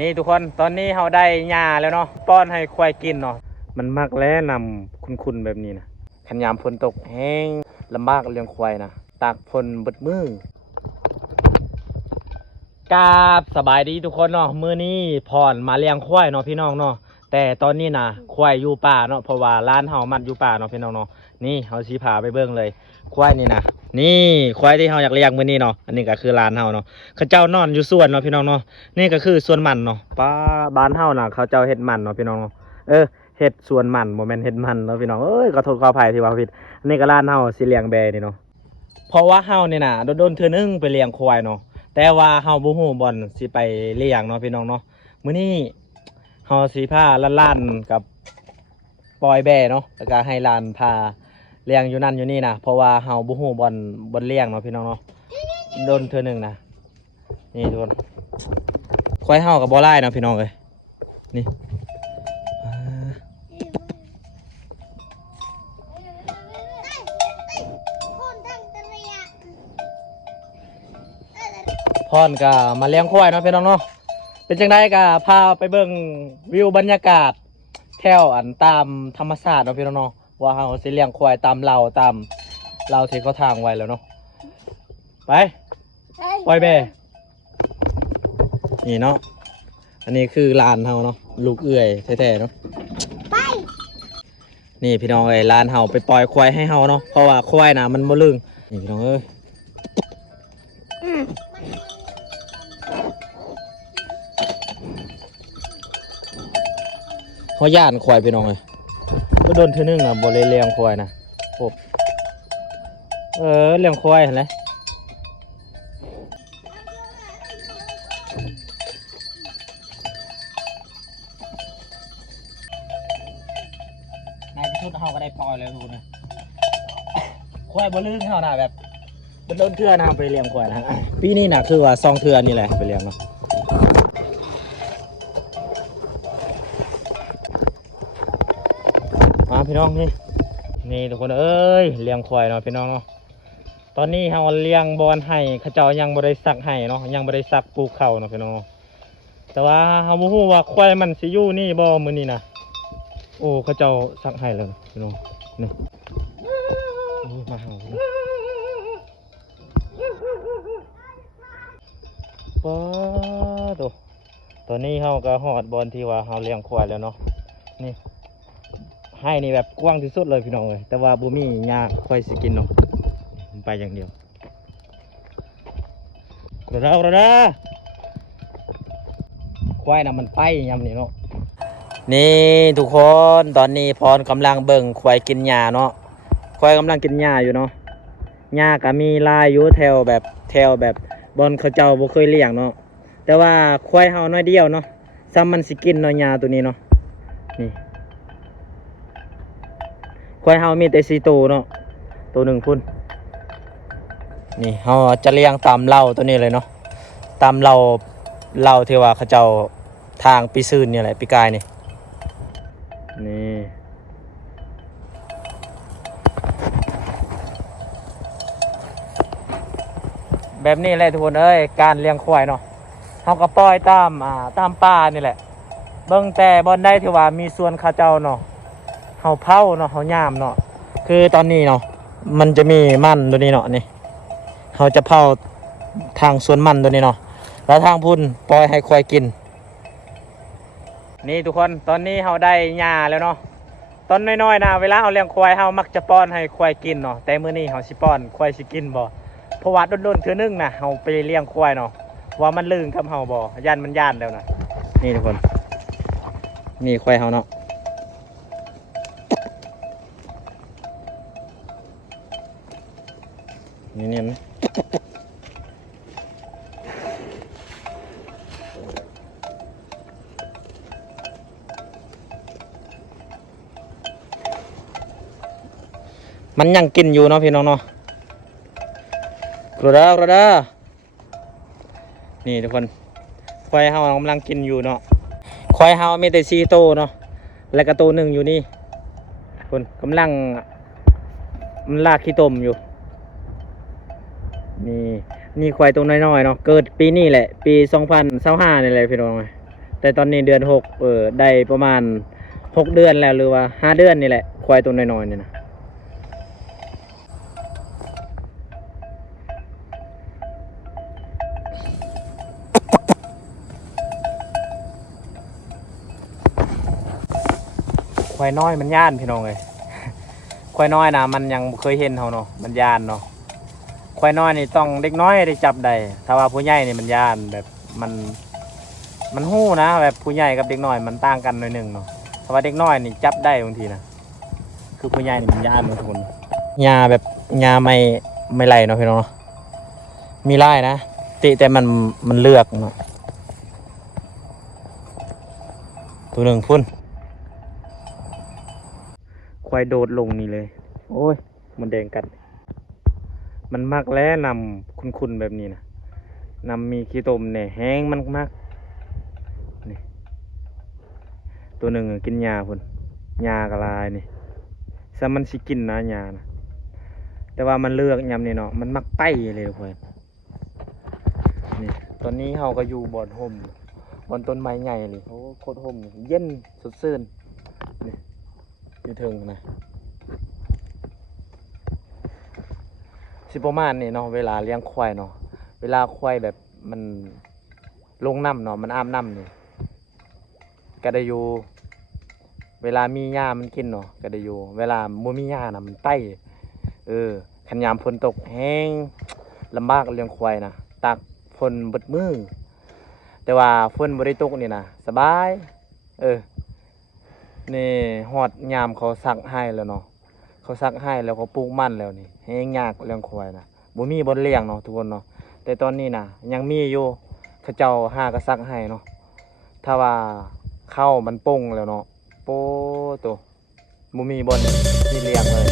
นี่ทุกคนตอนนี้เราได้หญ้าแล้วเนาะป้อนให้ควายกินเนาะมันมักแล้นำคุณแบบนี้นะขันยามฝนตกแห้งลำบากเลี้ยงควายนะตากฝนเบิดมือกราบสบายดีทุกคนเนาะมื้อนี้พรมาเลี้ยงควายเนาะพี่น้องเนาะแต่ตอนนี้นะควายอยู่ป่าเนาะเพราะว่าร้านเฮามันอยู่ป่าเนาะพี่น้องเนาะนี่เฮาสิพาไปเบิ่งเลยควายนี่นะนี่ควายที่เฮาอยากเลี้ยงมื้อนี้เนาะอันนี้ก็คือร้านเฮาเนาะเขาเจ้านอนอยู่สวนเนาะพี่น้องเนาะนี่ก็คือสวนมันเนาะป้าบ้านเฮาน่ะเขาเจ้าเฮ็ดมันเนาะพี่น้องเนาะเฮ็ดสวนมันบ่แม่นเฮ็ดมันเนาะพี่น้องขอโทษขออภัยที่ว่าผิดอันนี้ก็ร้านเฮาสิเลี้ยงแบนี่เนาะเพราะว่าเฮานี่น่ะโดนๆเทื่อนึงไปเลี้ยงควายเนาะแต่ว่าเฮาบ่ฮู้บ่อนสิไปเลี้ยงเนาะพี่น้องเนาะมื้อนี้เฮาสิพาล้านๆกับปอยแบเนาะแล้วก็ให้ล้านพาเลี้ยงอยู่นั่นอยู่นี่นะเพราะว่าเฮาบ่ฮู้บ่อนเลี้ยงเนาะพี่น้องเนาะโดนเทื่อนึงนะนี่ทุกคนควายเฮาก็บ่หลายเนาะพี่น้องเอ้ยนี่พรก็มาเลี้ยงควายเนาะพี่น้องเนาะเป็นจังไดก็พาไปเบิ่งวิวบรรยากาศแถวตามธรรมชาติเนาะพี่น้องเนาะว่าเฮาสิเลี้ยงควายตามเราที่เขาทางไว้แล้วเนาะไปปล่อยแบนี่เนาะอันนี้คือลานเฮาเนาะลูกเอื้อยแท้ๆเนาะไปนี่พี่น้องเอ้ยลานเฮาไปปล่อยควายให้เฮาเนาะเพราะว่าควายน่ะมันบ่ลึงนี่พี่น้องเอ้ยเขาย่านควายพี่น้องเลยก็โดนเทื่อนึงอ่ะบ่เลยเลี้ยงควายนะโอ้เลี้ยงควายเห็นไหมในที่สุดเขาก็ได้ปล่อยเลยทุกคนนะควายบ่ลึงเขาน่ะแบบโดนเทื่อนะไปเลี้ยงควายนะปีนี้น่ะคือว่า2 เทื่อนี่แหละไปเลี้ยงเนาะมาพี่น้องนี่ทุกคนเอ้ยเลี้ยงควายเนาะพี่น้องเนาะตอนนี้เราเลี้ยงบอนให้เขาเจ้ายังบ่ได้ซักให้เนาะยังบ่ได้ซักปลูกข้าวเนาะพี่น้องแต่ว่าเราบ่ฮู้ว่าควายมันสิอยู่นี่บ่มื้อนี้นะโอ้เขาเจ้าซักให้แล้วพี่น้องนี่มาเฮาป๊าโตตอนนี้เราก็ฮอดบอนที่ว่าเราเลี้ยงควายแล้วเนาะนี่ให้นี่แบบกว้างที่สุดเลยพี่น้องเลยแต่ว่าบ่มีหญ้าควายสิกินเนาะไปอย่างเดียวเราควายน่ะมันไปยำนี่เนาะนี่ทุกคนตอนนี้พรกำลังเบิ่งควายกินหญ้าเนาะควายกำลังกินหญ้าอยู่เนาะหญ้าก็มีลายอยู่แถวแบบบอนเขาเจ้าบ่เคยเลี้ยงเนาะแต่ว่าควายเฮาน้อยเดียวเนาะซ้ำมันสิกินเนาะหญ้าตัวนี้เนาะนี่ควายเฮามีแต่4 ตัวเนาะตัวหนึ่งพุ่นนี่เฮาจะเลี้ยงตามเล่าตัวนี้เลยเนาะตามเล่าที่ว่าเขาเจ้าทางปีซื่นนี่แหละปีกายนี่แบบนี้แหละทุกคนเอ้ยการเลี้ยงควายเนาะเฮาก็ปล่อยตามป่านี่แหละเบิ่งแต่บอนได้ที่ว่ามีส่วนเขาเจ้าเนาะเฮาเผาเนาะเฮาย่ามเนาะคือตอนนี้เนาะมันจะมีมันตัวนี้เนาะนี่เฮาจะเผาทางสวนมันตัวนี้เนาะแล้วทางพุ่นปล่อยให้ควายกินนี่ทุกคนตอนนี้เฮาได้หญ้าแล้วเนาะตอนน้อยๆนะเวลาเฮาเลี้ยงควายเฮามักจะป้อนให้ควายกินเนาะแต่มื้อนี้เฮาสิป้อนควายสิกินบ่เพราะว่าโดนๆเทื่อนึงนะเฮาไปเลี้ยงควายเนาะว่ามันลึงกับเฮาบ่ย่านมันย่านแล้วนะนี่ทุกคนนี่ควายเฮาเนาะนี่มันยังกินอยู่เนาะพี่น้องเนาะกระดานี่ทุกคนควายเฮากำลังกินอยู่เนาะควายเฮามีแต่4 ตัวเนาะแล้วก็ตัวหนึ่งอยู่นี่คนกำลังมันลากขี้ตมอยู่นี่ควายตัวน้อยๆเนาะเกิดปีนี้แหละปี2025นี่แหละพี่น้อง แต่ตอนนี้เดือน6ได้ประมาณ6เดือนแล้วหรือว่า5เดือนนี่แหละควายตัวน้อยๆนี่นะควายน้อยมันย่านพี่น้องเลยควายน้อยนะมันยังบ่เคยเห็นเขาเนาะมันย่านเนาะควายน้อยนี่ต้องเด็กน้อยได้จับได้ถ้าว่าผู้ใหญ่นี่มันย่านแบบมันหู้นะแบบผู้ใหญ่กับเด็กน้อยมันต่างกันหน่อยหนึงเนาะถ้าว่าเด็กน้อยนี่จับได้บางทีนะคือผู้ใหญ่นี่มันย่านบางคนยาแบบยาไม่ไหลเนาะพี่น้องเนาะมีไล่นะแต่มันเลือกเนาะตัวหนึ่งพุ่นควายโดดลงนี่เลยโอ้ยมันแดงกัดมันมักแล้วนำคุณแบบนี้นะนำมีขี้ตมเนี่ยแห้งมันมากนี่ตัวหนึ่งกินยาพุ่นยากระลายนี่ซะมันสิกินนะยานะแต่ว่ามันเลือกยำนี่เนาะมันมักไปเลยทุกคนนี่ตอนนี้เราก็อยู่บอนห่มบอนต้นไม้ใหญ่เลยโอ้โคตรห่มเย็นสดชื่นนี่อยู่ถึงนะสิประมาณนี่เนาะเวลาเลี้ยงควายเนาะเวลาควายแบบมันลงน้ำเนาะมันอาบน้ำนี่ก็ได้อยู่เวลามีหญ้ามันกินเนาะก็ได้อยู่เวลาบ่มีหญ้านะมันไต่คันยามฝนตกแห้งลำบากเลี้ยงควายนะตากฝนเบิดมือแต่ว่าฝนบ่ได้ตกนี่นะสบายนี่ฮอดยามเขาซักให้แล้วเนาะเขาซักให้แล้วเขาปลูกมันแล้วนี่แห้งยากเลี้ยงควายนะบ่มีบ่เลี้ยงเนาะทุกคนเนาะแต่ตอนนี้นะยังมีอยู่เขาเจ้าหากระซักให้เนาะถ้าว่าเข้ามันป่งแล้วเนาะโปตัวบ่มีบ่ที่เลี้ยงเลย